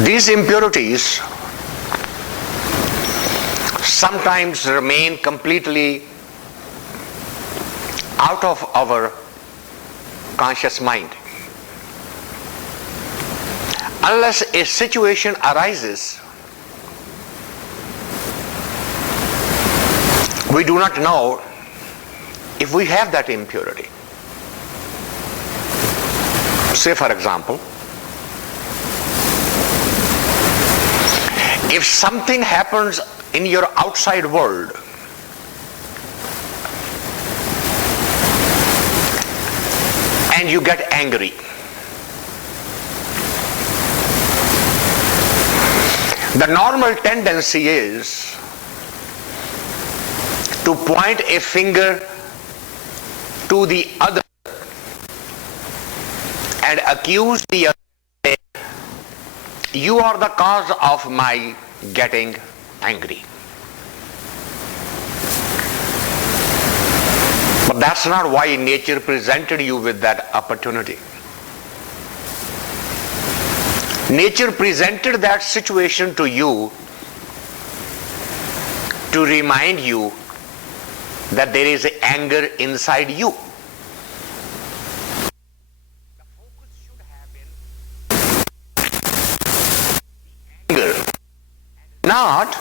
These impurities sometimes remain completely out of our conscious mind. Unless a situation arises, we do not know if we have that impurity. Say, for example, if something happens in your outside world and you get angry, the normal tendency is to point a finger to the other and accuse the other, you are the cause of my getting angry. But that's not why nature presented you with that opportunity. Nature presented that situation to you to remind you that there is anger inside you. The focus should have been anger, not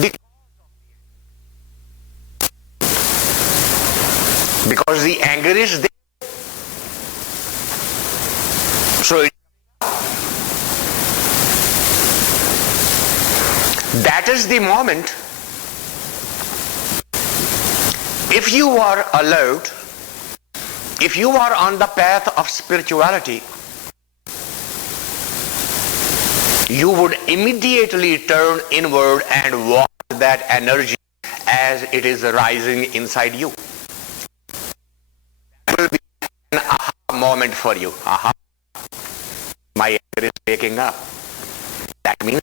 the because the anger is there. So that is the moment. If you are alert, if you are on the path of spirituality, you would immediately turn inward and watch that energy as it is rising inside you. That will be an aha moment for you. Aha, my anger is waking up. That means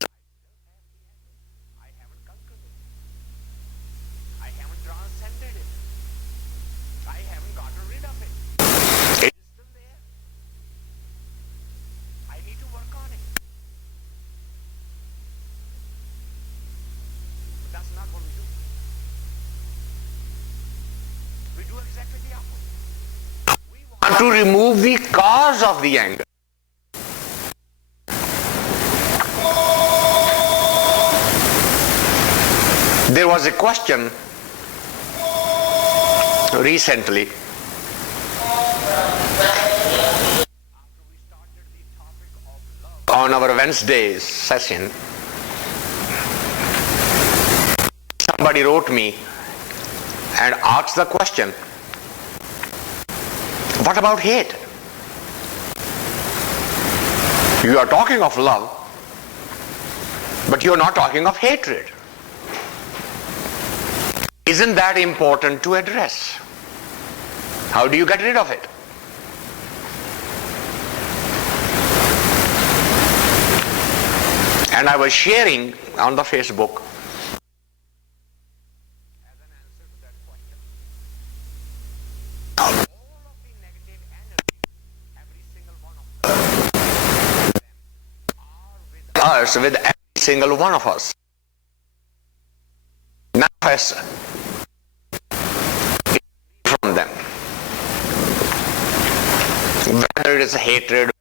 I haven't conquered it. I haven't transcended it. I haven't gotten rid of it. It is still there. I need to work on it. But that's not what we do. We do exactly the opposite. We want to remove the cause of the anger. There was a question recently on our Wednesday session. Somebody wrote me and asked the question, what about hate? You are talking of love, but you are not talking of hatred. Isn't that important to address? How do you get rid of it? And I was sharing on the Facebook as an answer to that question. All of the negative energy, every single one of them are with us, with every single one of us. None of us from them. Whether it's hatred,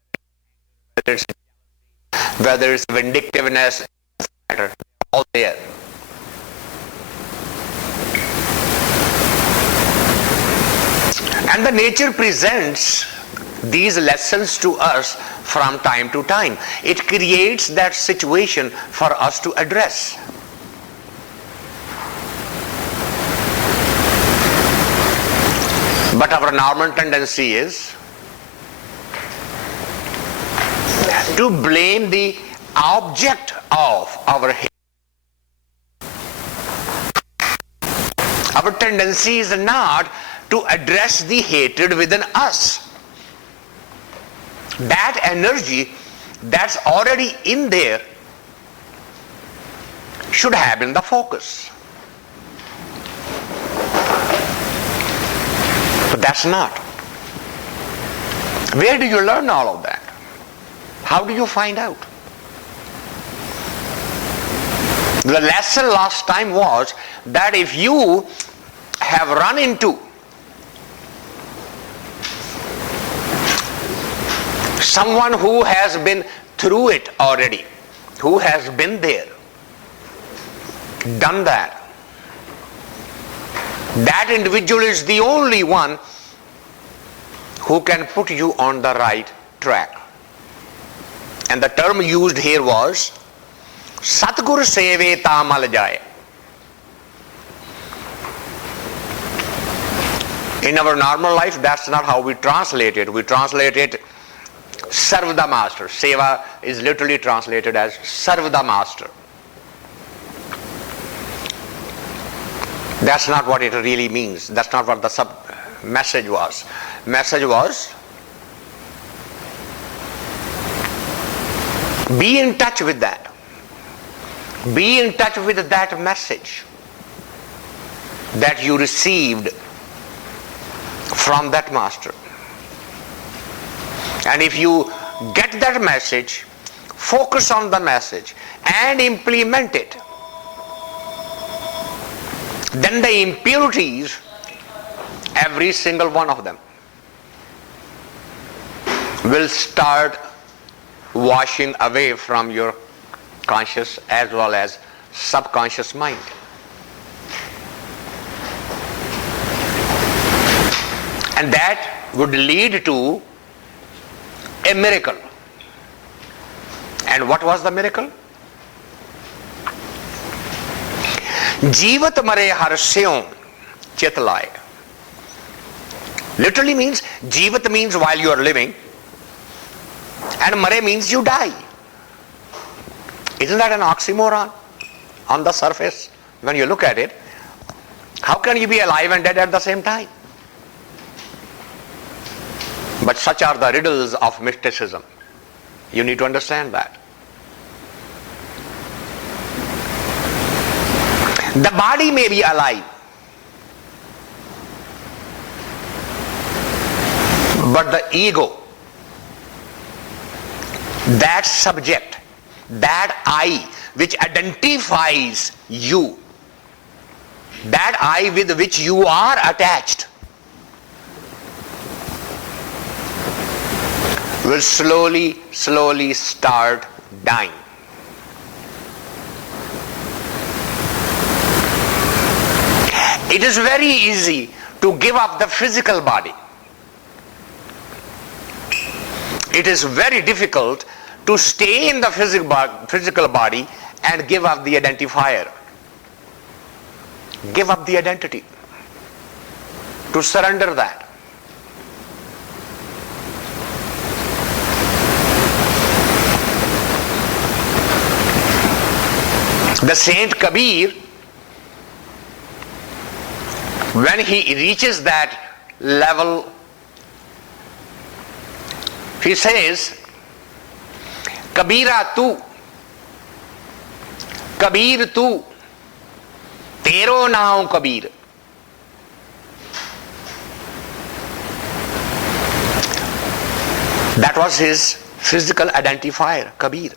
whether it's vindictiveness, they're all there. And the nature presents these lessons to us from time to time. It creates that situation for us to address. But our normal tendency is to blame the object of our hate. Our tendency is not to address the hatred within us. That energy that's already in there should have been the focus. But that's not. Where do you learn all of that? How do you find out? The lesson last time was that if you have run into someone who has been through it already, who has been there, done that, that individual is the only one who can put you on the right track. And the term used here was Satgur Seve Tamal Jaye. In our normal life, that's not how we translate it. We translate it serve the master. Seva is literally translated as serve the master. That's not what it really means. That's not what the message was. Message was, be in touch with that. Be in touch with that message that you received from that master. And if you get that message, focus on the message and implement it, then the impurities, every single one of them, will start washing away from your conscious as well as subconscious mind. And that would lead to a miracle. And what was the miracle? Jivat mare harsyon chitlay. Literally means, jivat means while you are living, and mare means you die. Isn't that an oxymoron on the surface when you look at it? How can you be alive and dead at the same time? But such are the riddles of mysticism. You need to understand that. The body may be alive, but the ego, that subject, that I which identifies you, that I with which you are attached, will slowly start dying. It is very easy to give up the physical body. It is very difficult to stay in the physical body and give up the identifier. Give up the identity. To surrender that. The Saint Kabir, when he reaches that level, he says, Kabira tu, Kabir tu, tero naam Kabir. That was his physical identifier, Kabir.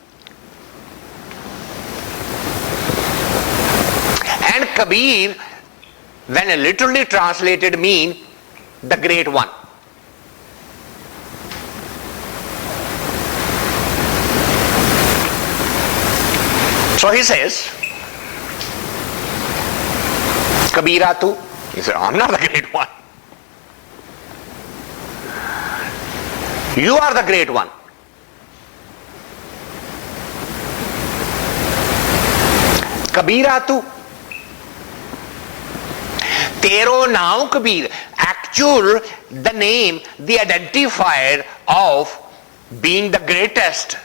And Kabir, when literally translated, mean the great one. So he says, Kabira tu. He said, I'm not the great one. You are the great one. Kabira tu. Tero now Kabir. Actual, the name, the identifier of being the greatest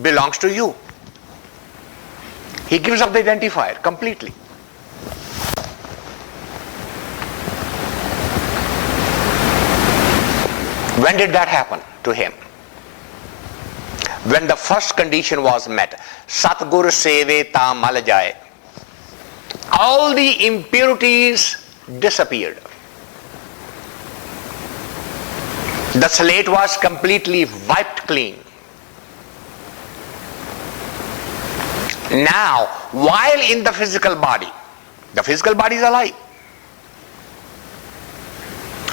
belongs to you. He gives up the identifier completely. When did that happen to him? When the first condition was met. Satgur Seve Ta Mal Jaye. All the impurities disappeared. The slate was completely wiped clean. Now, while in the physical body is alive.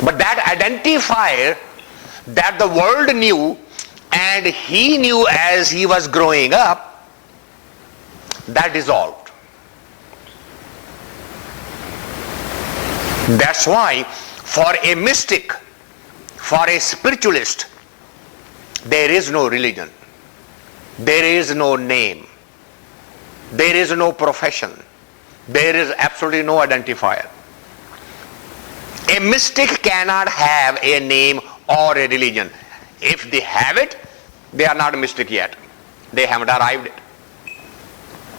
But that identifier that the world knew and he knew as he was growing up, that dissolved. That's why for a mystic, for a spiritualist, there is no religion, there is no name, there is no profession, there is absolutely no identifier. A mystic cannot have a name or a religion. If they have it, they are not a mystic yet. They haven't arrived at it.